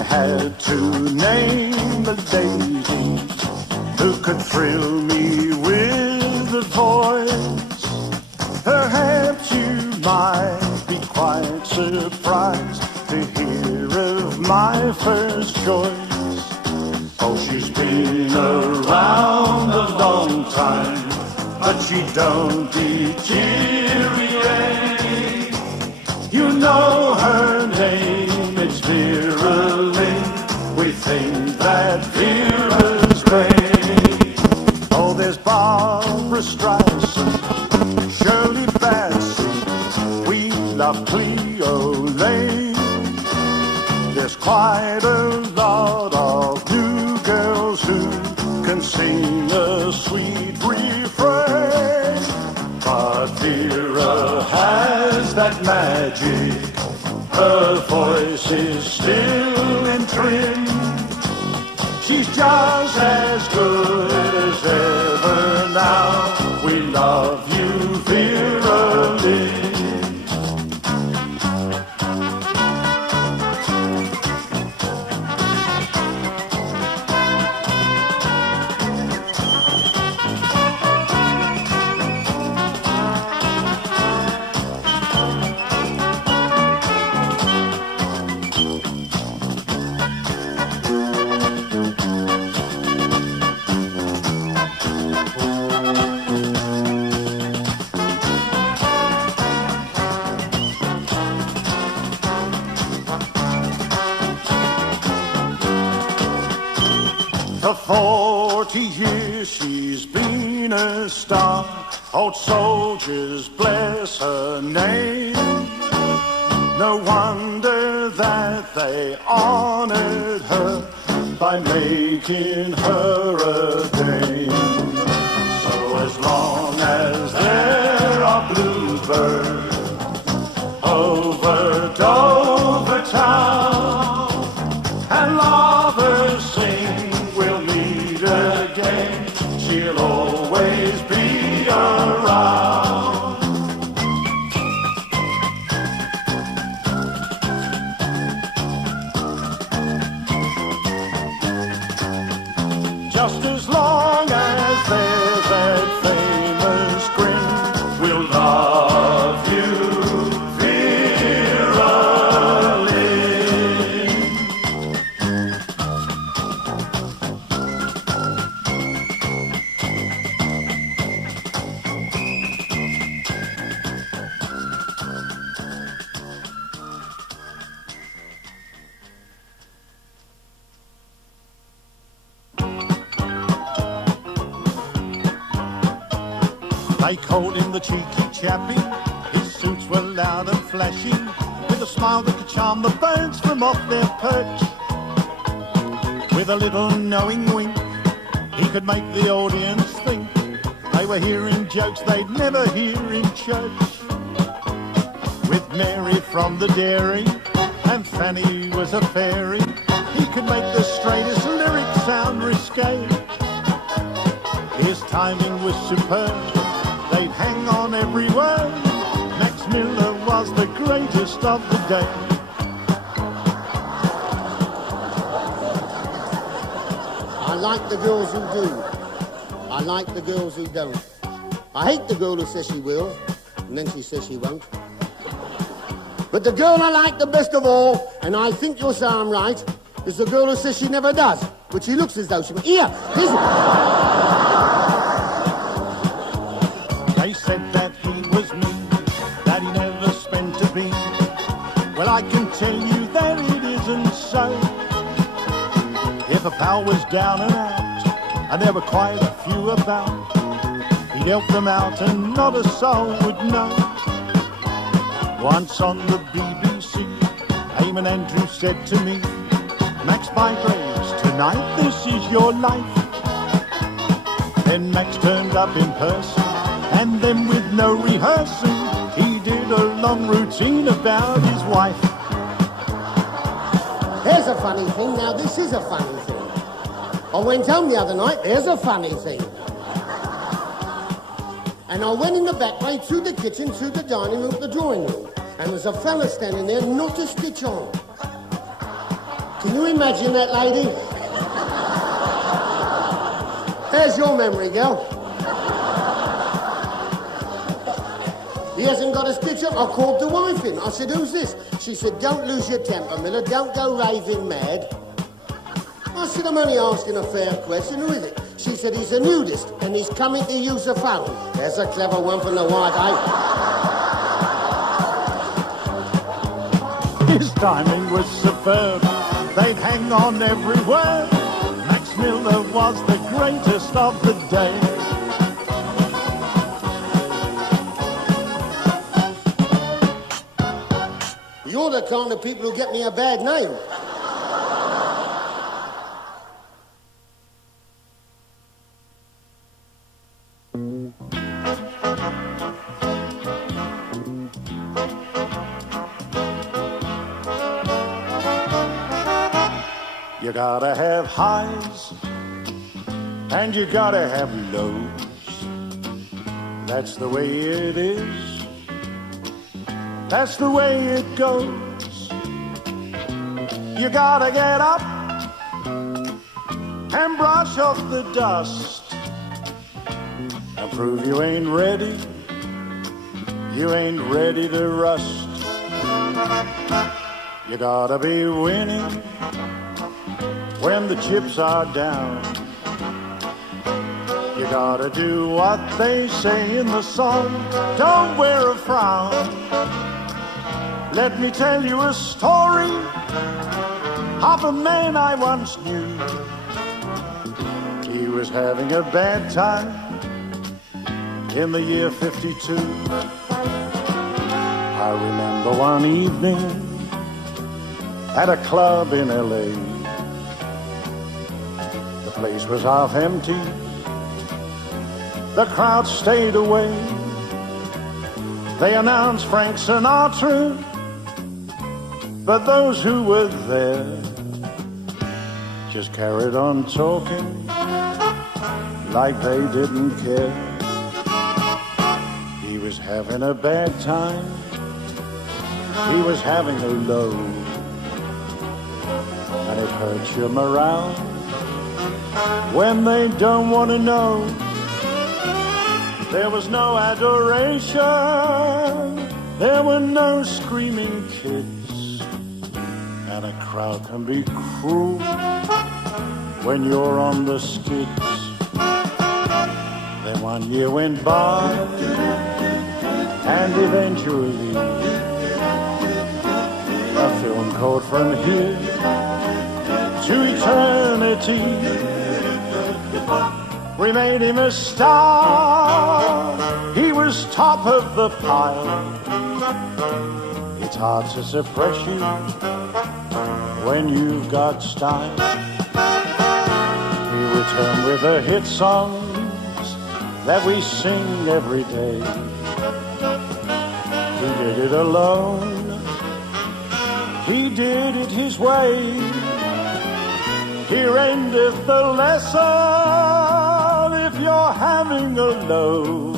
I had to name the lady who could thrill me with a voice. Perhaps you might be quite surprised to hear of my first choice. Oh, she's been around a long time, but she don't deteriorate. You know her name, it's Vera Lynn. We think that Vera's great. Oh, there's Barbara Streisand, Shirley Bassey, we love Cleo Lane. There's quite a lot of new girls who can sing a sweet refrain. But Vera has that magic, her voice is still in trim. She's just as good as ever now. We love you, Vera Lynn. For 40 years she's been a star. Old soldiers bless her name. No wonder that they honored her by making her a dame. So as long as there are bluebirds over Dover town and lovers sing, we'll meet again. She'll always be around. Just as long as there's that famous grin, we'll love you, Vera Lynn. They called him the cheeky chappie. His suits were loud and flashy, with a smile that could charm the birds from off their perch. With a little knowing wink, he could make the audience think they were hearing jokes they'd never hear in church. With Mary from the dairy, and Fanny was a fairy, he could make the straightest lyrics sound risque. His timing was superb, they'd hang on every word. Max Miller was the greatest of the day. I like the girls who do. I like the girls who don't. I hate the girl who says she will, and then she says she won't. But the girl I like the best of all, and I think you'll say I'm right, is the girl who says she never does, but she looks as though she... Here, here's... They said that he was mean, that he never spent a bean. Well, I can tell you that it isn't so. If a pal was down and out, and there were quite a few about, he'd help them out and not a soul would know. Once on the BBC, Eamon Andrews said to me, Max Bygraves, tonight this is your life. Then Max turned up in person, and then with no rehearsing, he did a long routine about his wife. Here's a funny thing, now this is a funny thing. I went home the other night, there's a funny thing. And I went in the back way through the kitchen, through the dining room, the drawing room. And there's a fella standing there, not a stitch on. Can you imagine that, lady? There's your memory, girl. He hasn't got his pitch up. I called the wife in. I said, who's this? She said, don't lose your temper, Miller. Don't go raving mad. I said, I'm only asking a fair question. Who is it? She said, he's a nudist, and he's coming to use a phone. There's a clever one from the wife, eh? His timing was superb. They'd hang on everywhere. Max Miller was the greatest of the day. You're the kind of people who get me a bad name. You gotta have highs and you gotta have lows. That's the way it is. That's the way it goes. You gotta get up and brush off the dust and prove you ain't ready. You ain't ready to rust. You gotta be winning when the chips are down. You gotta do what they say in the song. Don't wear a frown. Let me tell you a story of a man I once knew. He was having a bad time in the year 52. I remember one evening at a club in LA. The place was half empty. The crowd stayed away. They announced Frank Sinatra, but those who were there just carried on talking like they didn't care. He was having a bad time. He was having a low, and it hurts your morale when they don't want to know. There was no adoration, there were no screaming kids, and a crowd can be cruel when you're on the skids. Then 1 year went by, and eventually a film called From Here to Eternity. We made him a star. He was top of the pile. It's hard to suppress you when you've got style. We return with the hit songs that we sing every day. He did it alone. He did it his way. Here endeth the lesson. If you're having a low,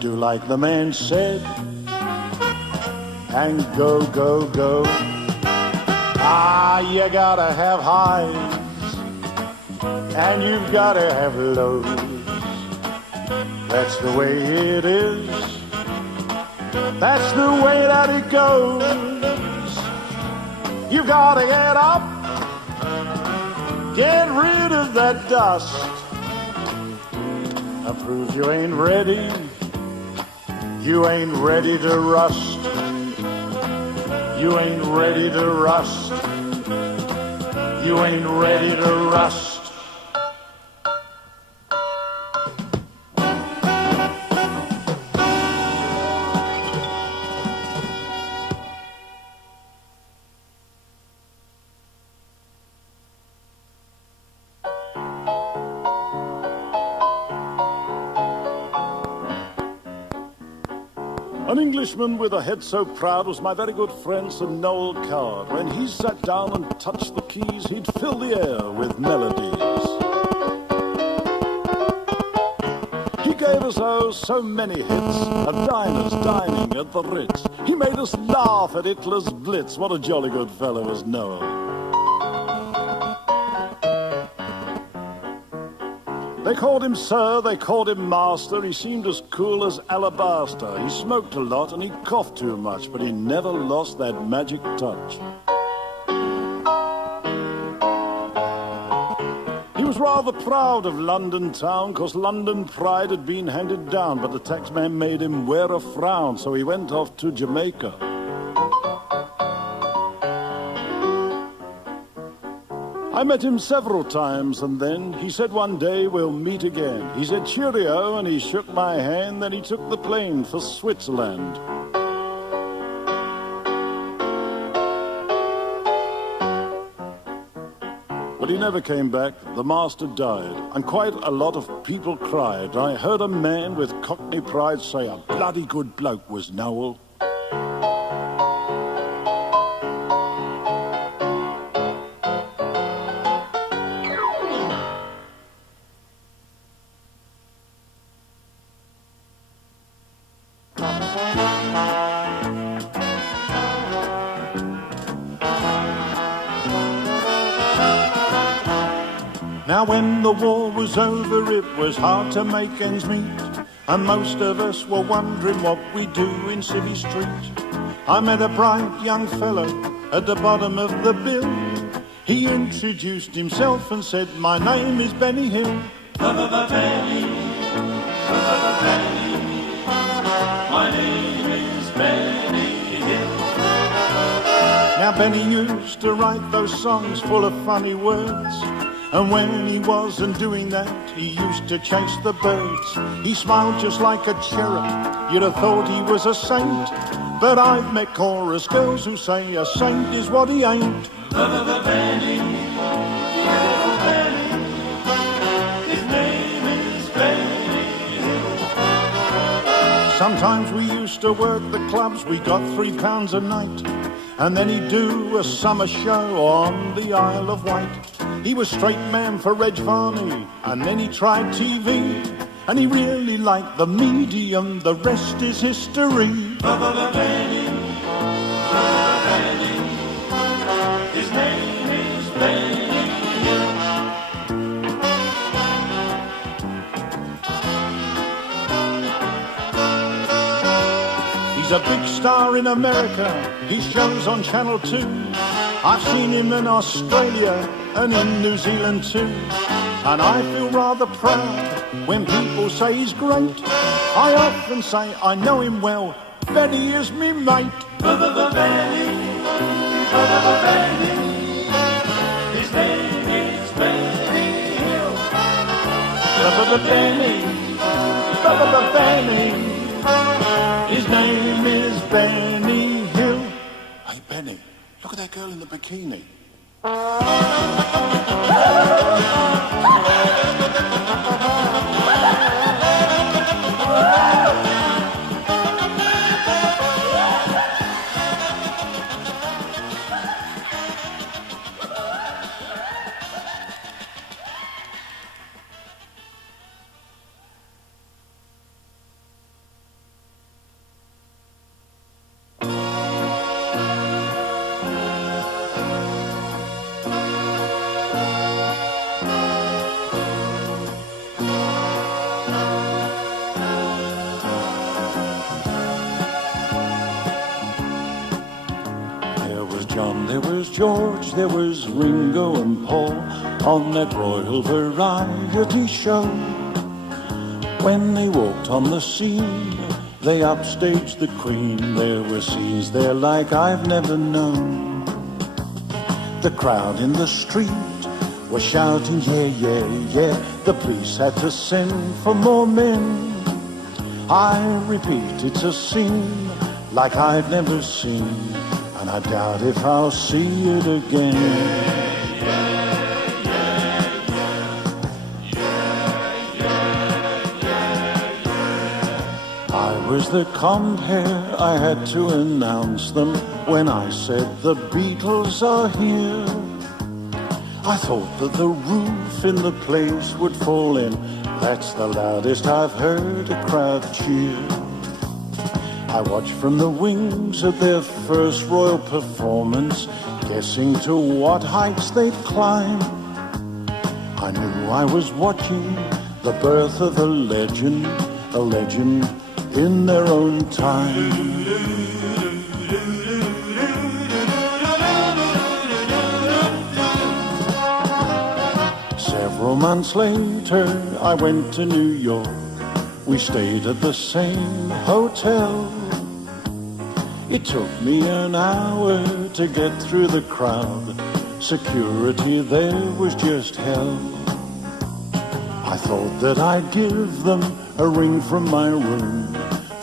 do like the man said and go, go, go. Ah, you gotta have highs and you've gotta have lows. That's the way it is. That's the way that it goes. You've gotta get up, get rid of that dust, and prove you ain't ready. You ain't ready to rust. You ain't ready to rust. You ain't ready to rust. An Englishman with a head so proud was my very good friend Sir Noel Coward. When he sat down and touched the keys, he'd fill the air with melodies. He gave us, oh, so many hits at diners, dining at the Ritz. He made us laugh at Hitler's Blitz. What a jolly good fellow was Noel. They called him sir, they called him master. He seemed as cool as alabaster. He smoked a lot and he coughed too much, but he never lost that magic touch. He was rather proud of London town, 'cause London pride had been handed down, but the taxman made him wear a frown, so he went off to Jamaica. I met him several times, and then he said one day we'll meet again. He said cheerio, and he shook my hand, then he took the plane for Switzerland. But he never came back. The master died, and quite a lot of people cried. I heard a man with Cockney pride say a bloody good bloke was Noel. Now when the war was over, it was hard to make ends meet, and most of us were wondering what we'd do in City Street. I met a bright young fellow at the bottom of the bill. He introduced himself and said, my name is Benny Hill. Benny, my name is Benny Hill. Now Benny used to write those songs full of funny words, and when he wasn't doing that, he used to chase the birds. He smiled just like a cherub, you'd have thought he was a saint. But I've met chorus girls who say a saint is what he ain't. Benny, little Benny, his name is Benny Hill. Sometimes we used to work the clubs, we got £3 a night, and then he'd do a summer show on the Isle of Wight. He was straight man for Reg Varney, and then he tried TV, and he really liked the medium, the rest is history. Benny, his name is Benny Hill. He's a big star in America, he shows on Channel 2. I've seen him in Australia and in New Zealand too. And I feel rather proud when people say he's great. I often say I know him well, Benny is me mate. Benny, his name is Benny Hill. Benny, Benny, his name is Benny Hill. Hey Benny, look at that girl in the bikini. There was George, there was Ringo and Paul on that Royal Variety Show. When they walked on the scene, they upstaged the Queen. There were scenes there like I've never known. The crowd in the street was shouting, yeah, yeah, yeah. The police had to send for more men. I repeat, it's a scene like I've never seen, and I doubt if I'll see it again. I was the compere, I had to announce them when I said the Beatles are here. I thought that the roof in the place would fall in. That's the loudest I've heard a crowd cheer. I watched from the wings of their first royal performance, guessing to what heights they'd climb. I knew I was watching the birth of a legend in their own time. Several months later, I went to New York. We stayed at the same hotel. It took me an hour to get through the crowd. Security there was just hell. I thought that I'd give them a ring from my room.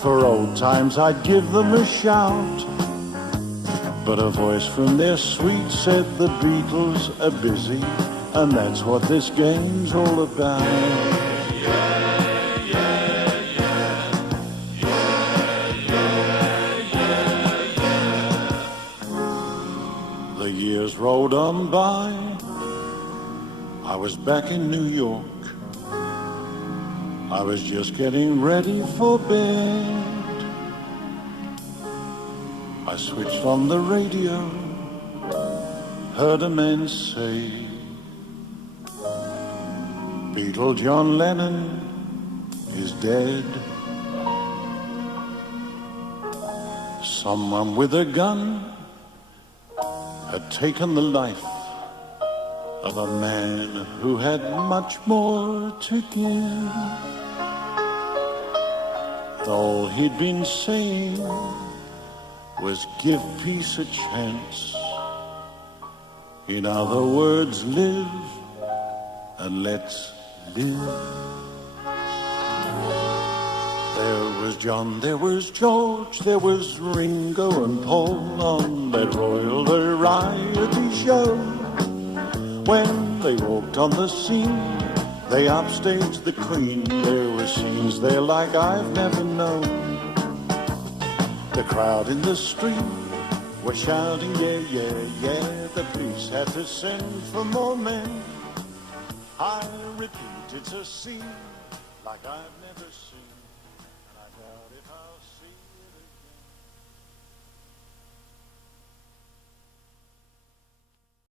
For old times I'd give them a shout. But a voice from their suite said the Beatles are busy, and that's what this game's all about. The years rolled on by. I was back in New York. I was just getting ready for bed. I switched on the radio, heard a man say, Beatle John Lennon is dead. Someone with a gun had taken the life of a man who had much more to give. All he'd been saying was give peace a chance. In other words, live and let's live. There was John, there was George, there was Ringo and Paul on that Royal Variety show. When they walked on the scene, they upstaged the Queen. There were scenes there like I've never known. The crowd in the street were shouting, yeah, yeah, yeah. The police had to send for more men. I repeat, it's a scene like I've never seen.